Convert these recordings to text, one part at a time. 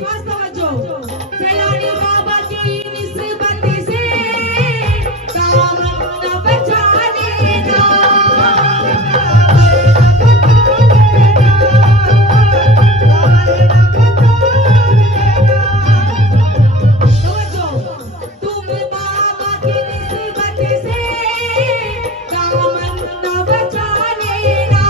खास तवज्जो सैलानी बाबा की निस्बत से दामन न बचा लेना तवज्जो तुम बाबा की निस्बत से दामन न बचा लेना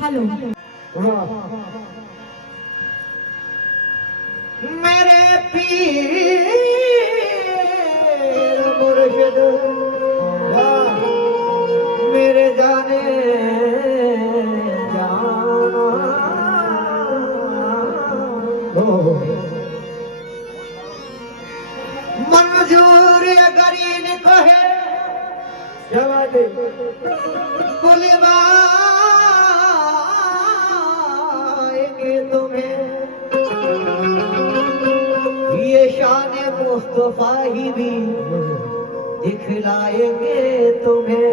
हेलो मेरे पीर मुर्शिद मेरे जाने जाना मंजूर अगर इनको है जवाब बुलवाएंगे तुम्हें ये शान मुस्तफा ही भी दिखलाएंगे तुम्हें।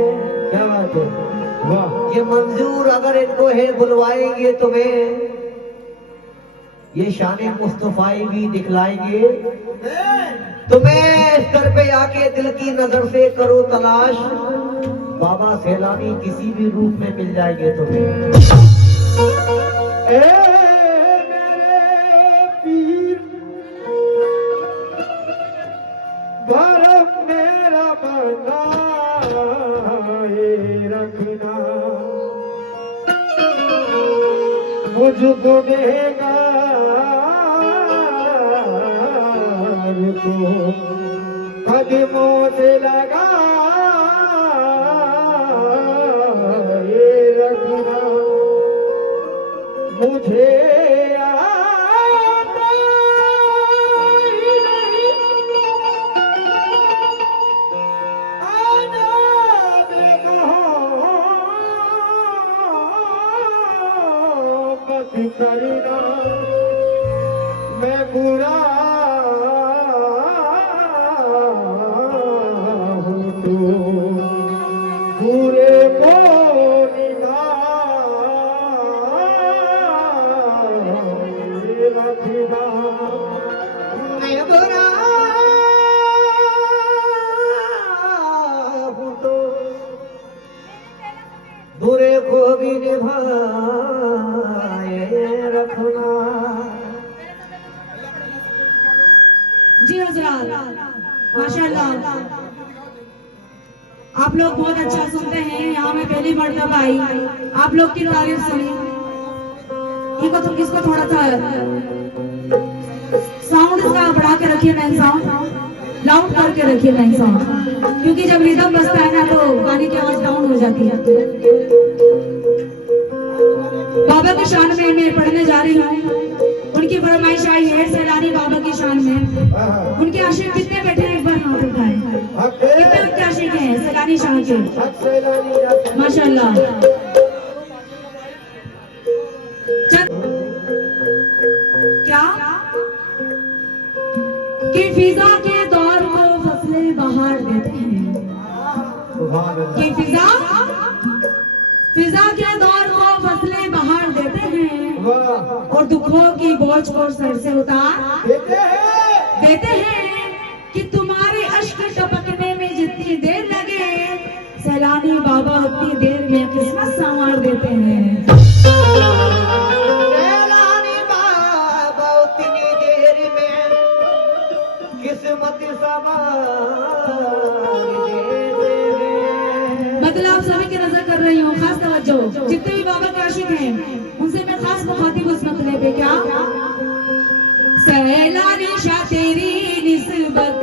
क्या बात है, वाह। ये मंजूर अगर इनको है बुलवाएंगे तुम्हें, ये शान मुस्तफा ही भी दिखलाएंगे तुम्हें। इस दर पे आके दिल की नजर से करो तलाश, बाबा सैलानी किसी भी रूप में मिल जाएंगे तुम्हें। भरम मेरा बनाए रखना, मुझको देगा कदमों से लगा रखना, मुझे करना मैं बुरा हूँ तो बुरे को रखना, मैं बुरा हूँ तो बुरे को भी निभाए रखना। जी हजरात माशाल्लाह आप लोग बहुत अच्छा सुनते हैं। यहाँ मैं पहली मर्तबा आई, आप लोग की तारीफ सुनी। इसको थोड़ा सा साउंड इसका बढ़ा के रखिए, मेन साउंड लाउड करके रखिए, मेन साउंड, क्योंकि जब रिदम बजता है ना तो गाने की आवाज डाउन हो जाती है। बाबा की शान में मैं पढ़ने जा रही हूँ। उनकी फरमाइश आई है सैलानी बाबा की शान में। उनके आशिक कितने बैठे हैं, एक बार हाथ उठाएं। कितने उनके आशिक हैं सैलानी शान के? माशाल्लाह। क्या कि फिजा के दौर को फसलें बहार देते हैं, कि फिजा के दौर को फसलें बहार देते हैं और दुखों की बोझ को सर से उतार देते हैं। कि तुम्हारे अश्क टपकने में जितनी देर लगे, सैलानी बाबा उतनी देर में किस्मत संवार देते हैं। सैलानी बाबा उतनी देर में किस्मत संवार देते हैं। मतलब आप सभी की नजर कर रही हूँ, खास तवज्जो, जितने भी बाबा के आशिक हैं उनसे मैं खास मुखातिब उस मतले पे। क्या सैलानी शाह तेरी निस्बत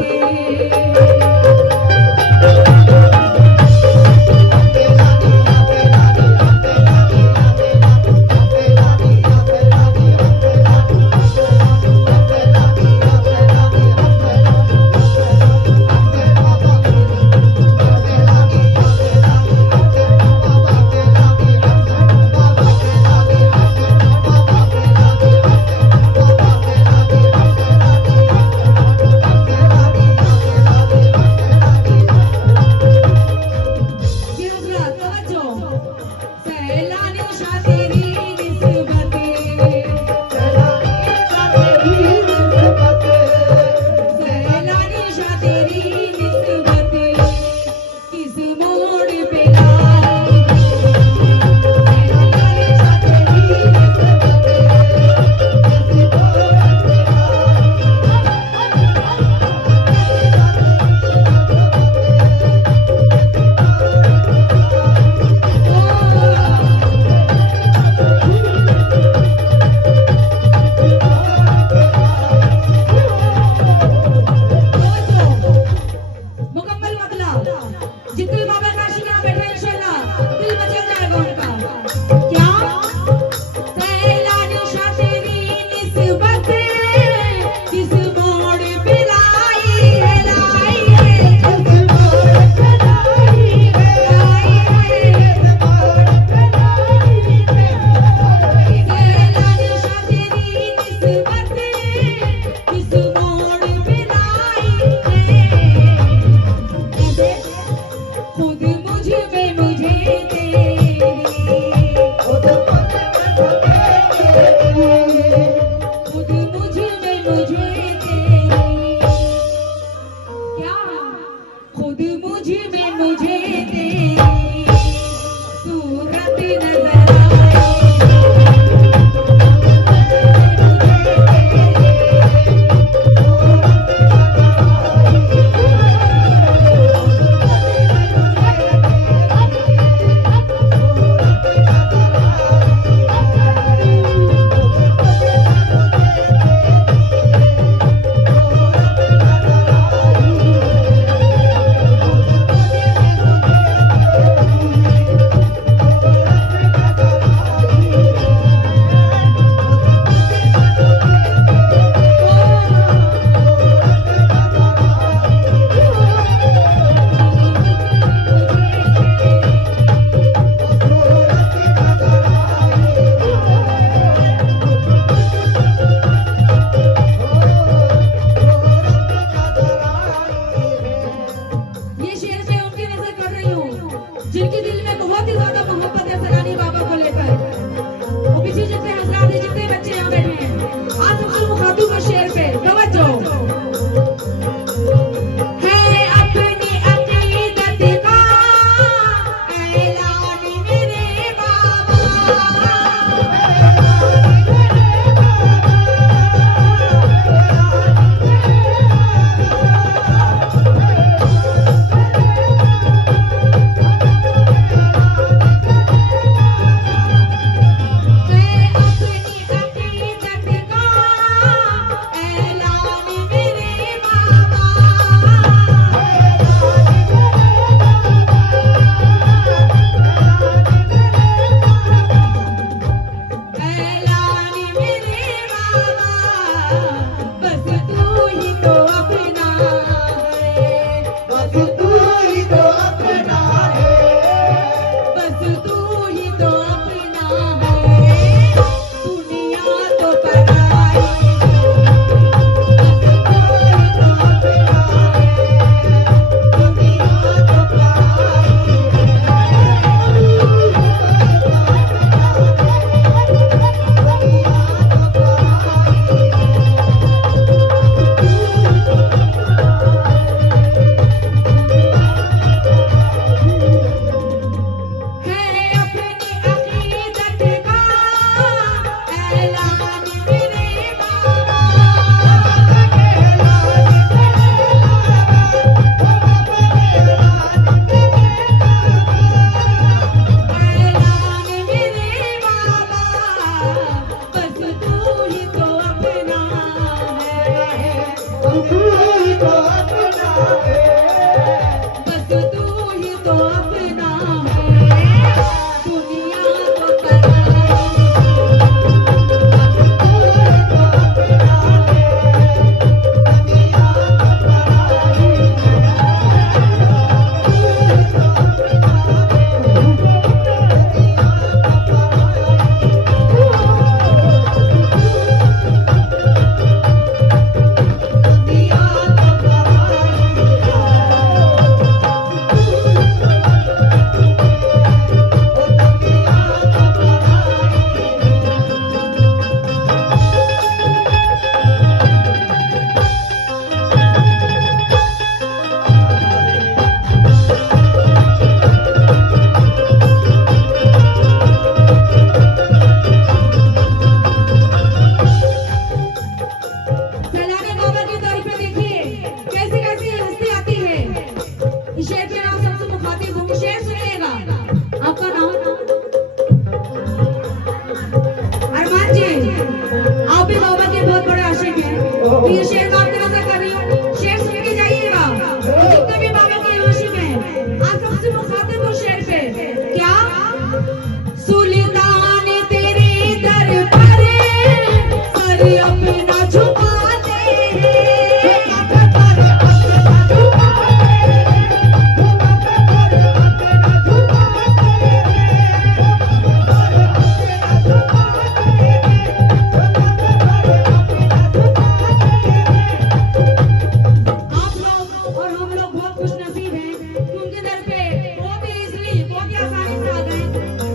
और हम लोग बहुत खुशनसीब हैं कि उनके दर पे बहुत ही इजली, बहुत ही आसानी से आ गए।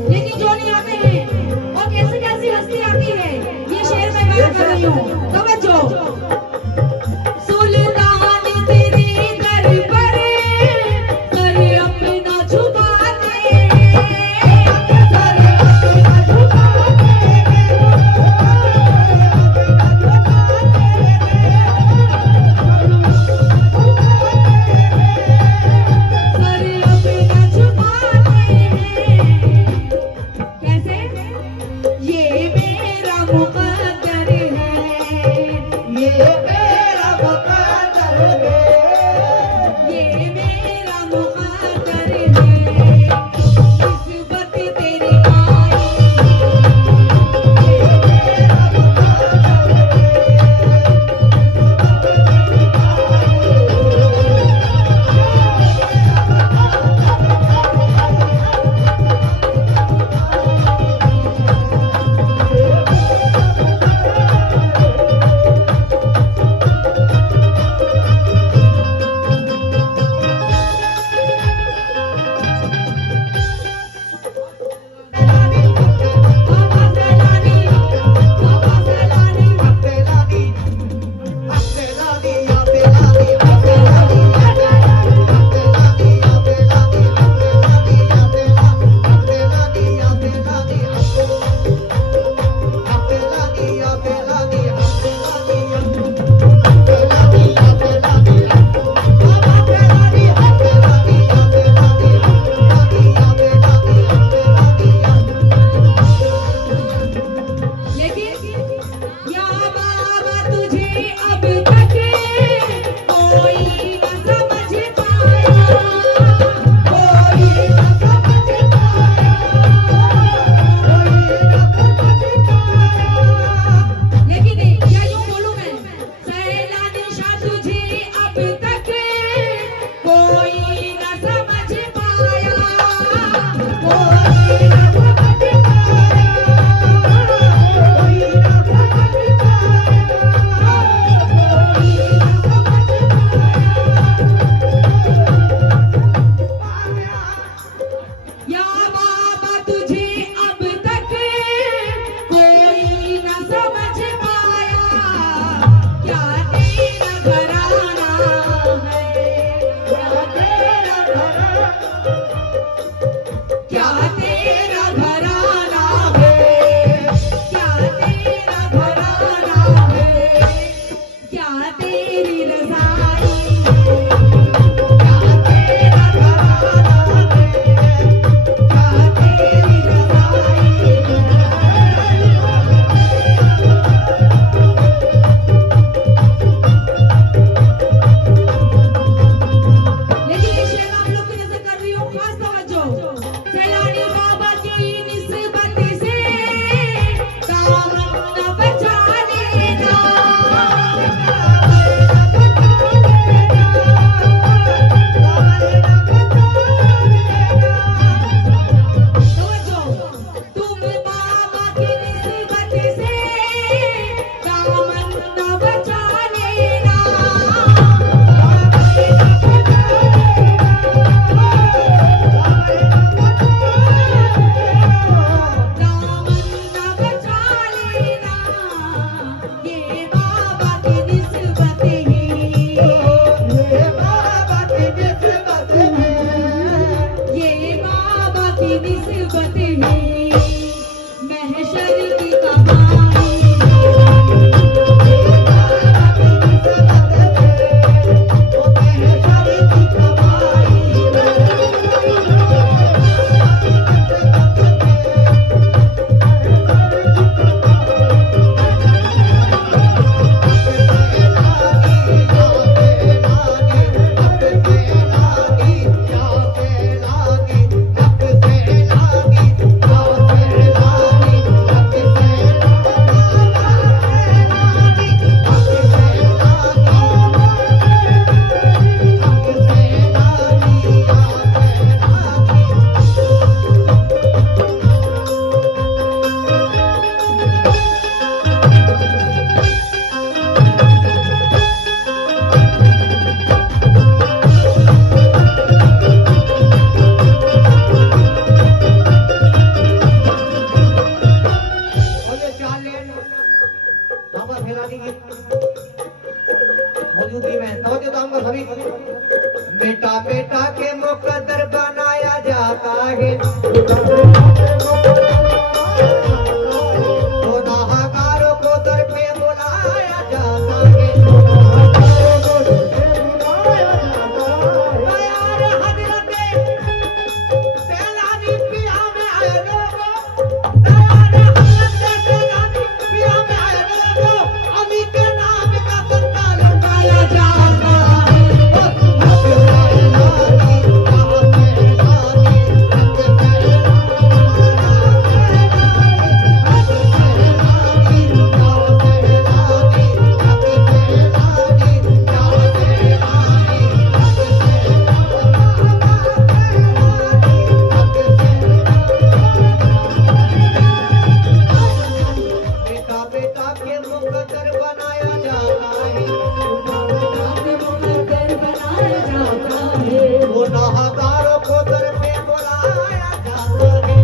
लेकिन जो नहीं आते हैं और कैसी कैसी हस्ती आती है, ये शेर में बयान कर रही हूँ। तवज्जो। सुल्तान तेरे दर पर सर अपना झुकाते, सर अपना झुकाते, बेटा बेटा के मुकद्दर बनाया जाता है, गुनाहगारों को दर पे बुलाया जाता है। यार हजरत सैलानी पिया में आए लोगों, यार हजरत सैलानी पिया में आए लोगों, अली के नाम का सत्ता लुटाया जाता है। बेटा बेटा के मुकद्दर बनाया जाता है, गुनाहगारों को दर पे बुलाया जाता है।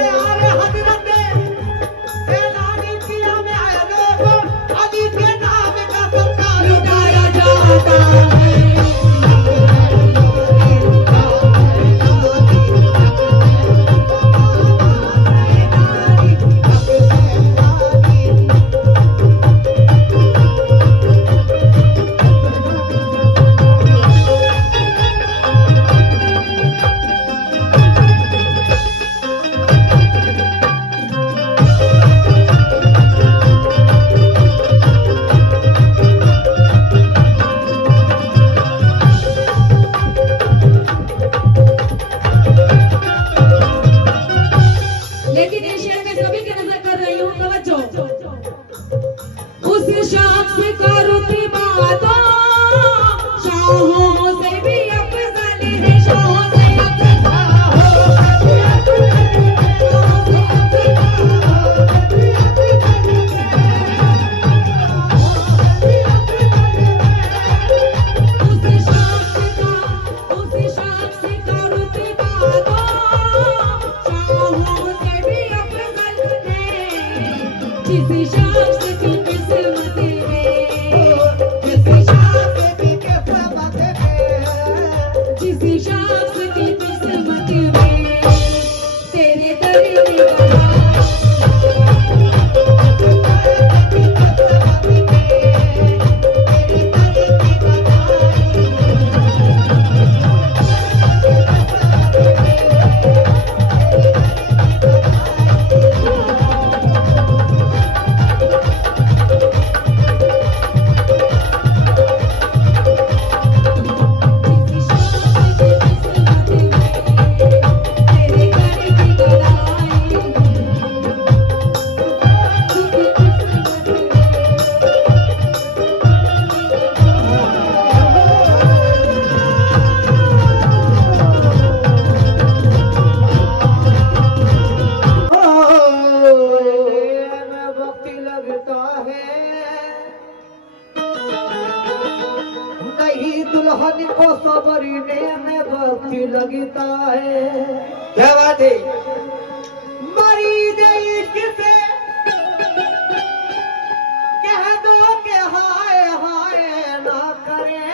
यार हजरत सैलानी पिया में आए लोगों, अली के नाम का सत्ता लुटाया जाता है। लेकिन इस शेर में सभी की नजर कर रही हूँ, तवज्जो। उस शख्स का रुतबा तो शाहों से भी अफजल है, शाहों से उस शख्स का रुतबा तो शाहों से भी अफजल है, जिस शख्स की किस्मत में, जिस शख्स की किस्मत में, जिस शख्स की किस्मत में तेरे दर निगाह दुल्हन को सबरने में वक्त लगता है। क्या बात है? मरीज इश्क से कह दो कि हाय हाय ना करे,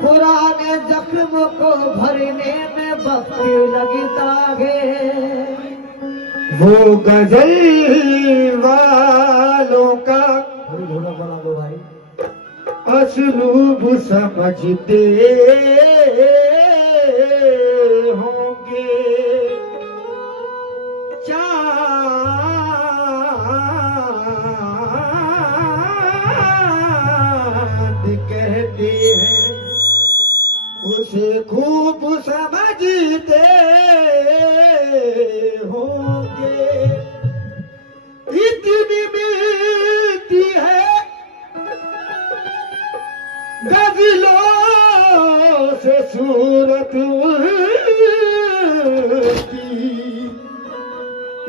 पुराने जख्म को भरने में वक्त लगता है। वो गजल वालों का बना दो भाई, असलूब समझते होंगे, चांद कहते हैं उसे खूब समझते होंगे। इतनी मिलती है गजलों से सूरत उसकी,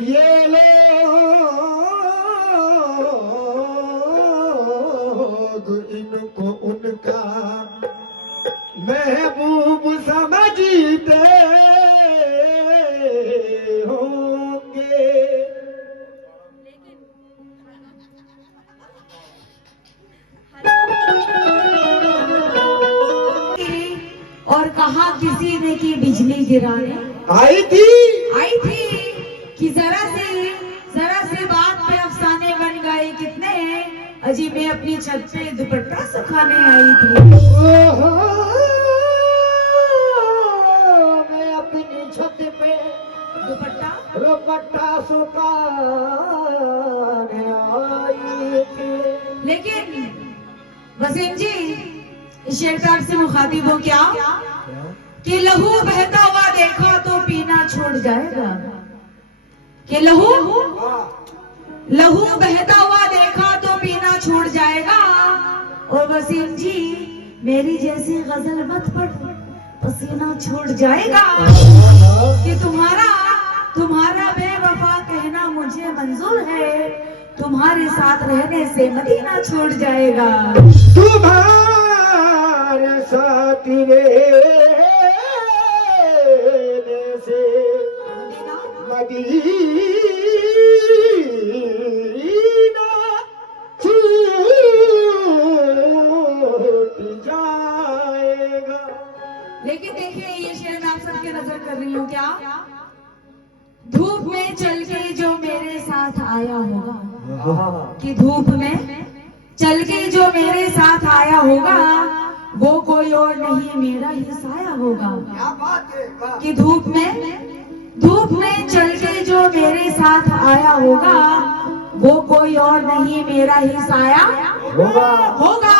ये लोग इनको उनका महबूब समझते होंगे। किसी ने की बिजली गिराने, आई थी कि जरा से बात पे अफसाने बन गए कितने, अजी मैं अपनी छत पे दुपट्टा सुखाने आई थी। ओहो, मैं अपनी छत पे दुपट्टा सुखाने आई थी। लेकिन वसीम जी, इस शेर का आपसे मुखातिब हो क्या कि लहू बहता हुआ देखा तो पीना छोड़ जाएगा, कि लहू बहता हुआ देखा तो पीना छोड़ जाएगा। और वसीम जी, मेरी जैसी गजल मत पढ़, पसीना छोड़ जाएगा। कि तुम्हारा बेवफा कहना मुझे मंजूर है, तुम्हारे साथ रहने से मदीना छोड़ जाएगा। तुम्हारे साथ रहने से मदीना छूट जाएगा। लेकिन देखिए, ये शेर मैं आप सबके नजर कर रही हूँ क्या, धूप में चल के जो मेरे साथ आया होगा, कि धूप में चल के जो मेरे साथ आया होगा, वो कोई और नहीं मेरा ही साया होगा। क्या बात है। कि धूप में चल के जो मेरे साथ आया होगा, वो कोई और नहीं मेरा ही साया होगा।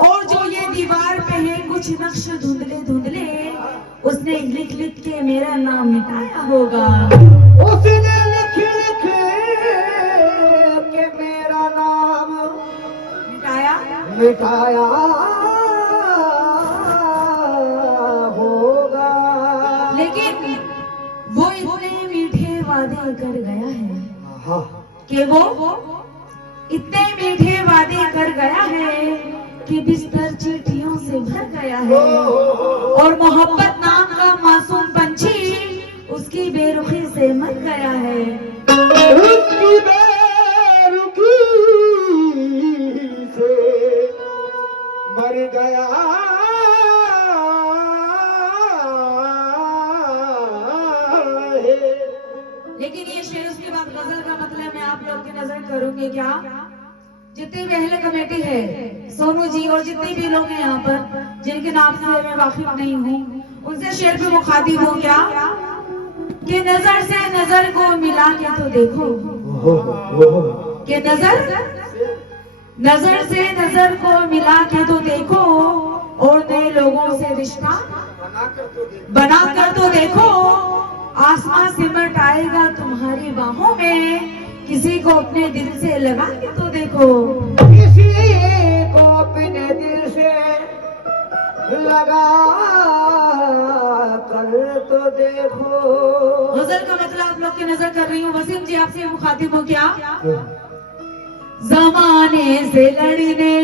और जो ये दीवार पे है कुछ नक्श धुंधले, उसने लिख के मेरा नाम मिटाया होगा। उसने लिख के मेरा नाम मिटाया होगा। लेकिन वो इतने मीठे वादे कर गया है, कि वो इतने मीठे वादे कर गया है कि बिस्तर चिट्ठियों से भर गया है। और मोहब्बत नाम का मासूम पंछी उसकी बेरुखी से मर गया है। उसकी बेरुखी से मर गया है। लेकिन ये शेर, उसके बाद गजल का मतलब मैं आप लोग की नजर करूंगी क्या, जितनी भी अहले कमेटी है, सोनू जी और जितने भी लोग हैं यहाँ पर जिनके नाम से मैं वाकिफ नहीं हूँ, उनसे शेर पे मुखातिब हूँ क्या, कि नजर से नजर को मिला के तो देखो, कि नजर से नजर को मिला के तो देखो, और नए लोगों से रिश्ता बना कर तो देखो। आसमां सिमट आएगा तुम्हारी बाहों में, किसी को अपने दिल से लगा के तो देखो। किसी को अपने दिल से लगा कर तो देखो। गजल का मतलब आप लोग की नजर कर रही हूँ। वसीम जी, आपसे मुखातिब हो क्या, जमाने से लड़ने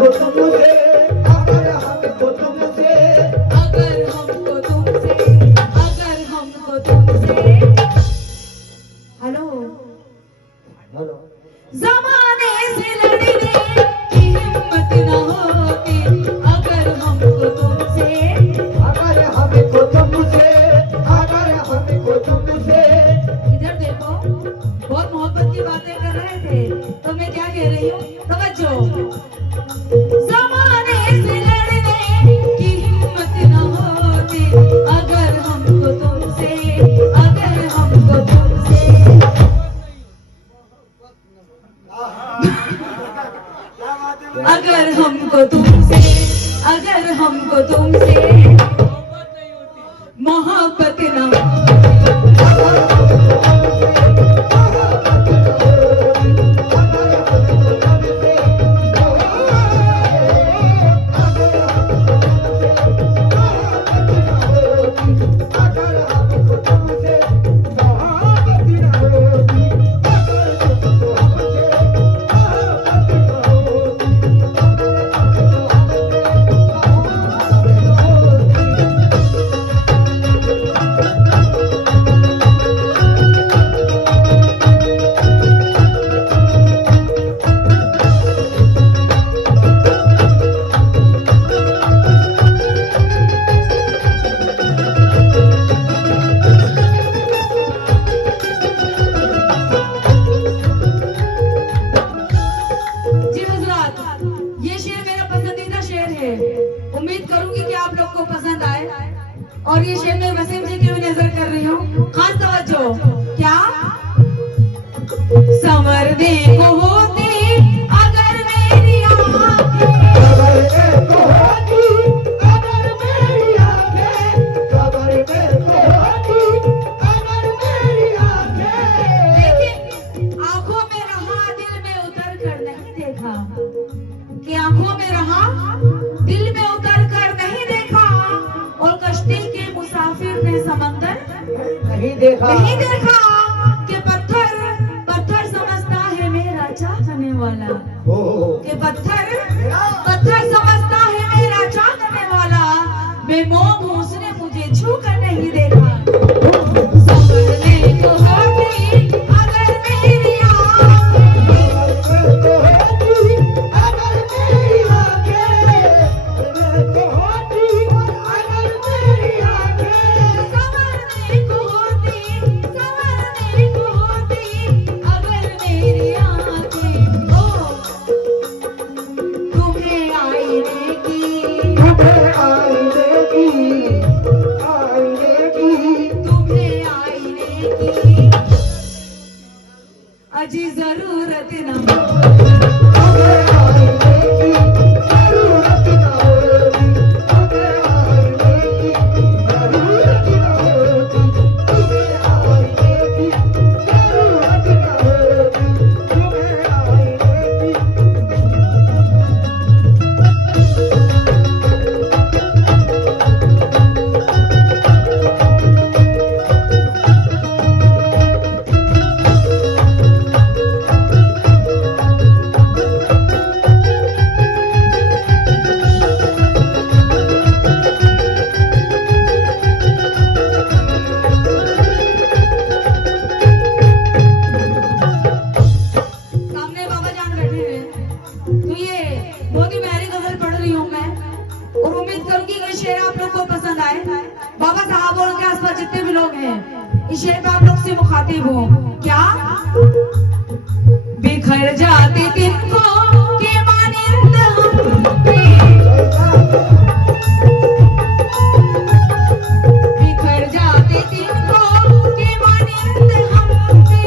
हमको तुमसे, अगर हमको तुमसे, अगर हमको तुमसे, अगर हमको तुमसे, हेलो बोलो। जमाने से लड़ने की हिम्मत न होती, अगर हमको तुमसे, अगर हमको तुमसे, अगर हमको तुमसे। इधर देखो, बहुत मोहब्बत की बातें कर रहे थे, तो मैं क्या कह रही हूँ, तवज्जो। जमाने से लड़ने की हिम्मत न होती, अगर हमको तुमसे, अगर हमको तुमसे, अगर हमको तुमसे, अगर हमको तुमसे मोहब्बत न जी हजरात, ये शेर मेरा पसंदीदा शेर है। उम्मीद करूंगी कि आप लोग को पसंद आए। और ये शेर मैं वसीम जी की भी नजर कर रही हूँ, खास तवज्जो। क्या समर दे को होती अगर मेरी आंखें, अगर एक होती, अगर मेरी आंखें, अगर एक होती, अगर मेरी आंखें। लेकिन आंखों में रहा दिल में उतर कर नहीं देखा, कि आंखों में रहा दिल में उतर कर नहीं देखा, और कश्ती के मुसाफिर ने समंदर नहीं देखा, नहीं देखा, कि पत्थर पत्थर समझता है मेरा चाहने वाला, हो कि पत्थर पत्थर समझता है मेरा चाहने वाला, बेमोह उसने मुझे छू कर नहीं देखा। समझने को होती अगर मेरी आंखें, अगर मेरी आंखें, अगर मेरी आंखें। संवरने को होती, संवरने को होती अगर मेरी आंखें, ओ तुम्हें आईने की, तुम्हें आईने की, आईने की, तुम्हें आईने की अजी जरूरत न हो। तुम्हें आईने की जरूरत न होती, तुम्हें आईने की जरूरत न होती, तुम्हें आईने की जरूरत न होती, तुम्हें आईने की। सामने बाबा जान बैठे हैं, तो ये बहुत ही प्यारी गजल पढ़ रही हूँ मैं, और उम्मीद करूंगी कि ये शेर आप लोग को पसंद आए। बाबा साहब और उनके आसपास जितने भी लोग हैं, इस शेर पे आप लोग से मुखातिब हो। क्या बिखर जाते तिनको के मानिंद हम पे, बिखर जाते तिनको के मानिंद हम पे,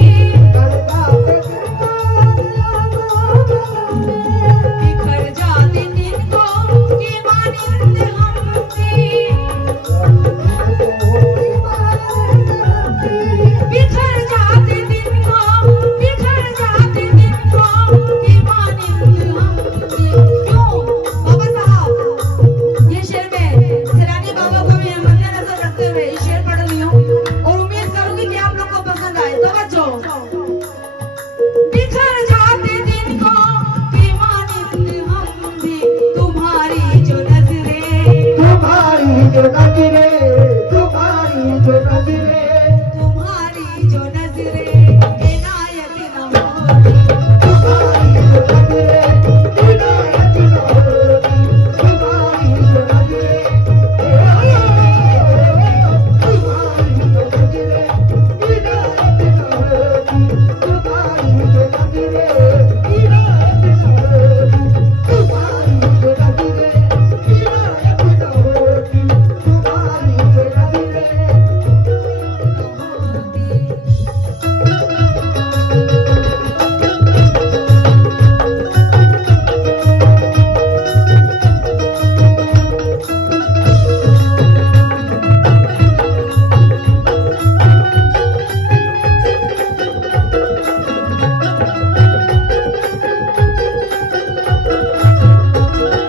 बिखर जाते तिनको के मानिंद हम पे, बिखर जाते तिनको, बिखर जाते तिनको के मानिंद हम पे। सजना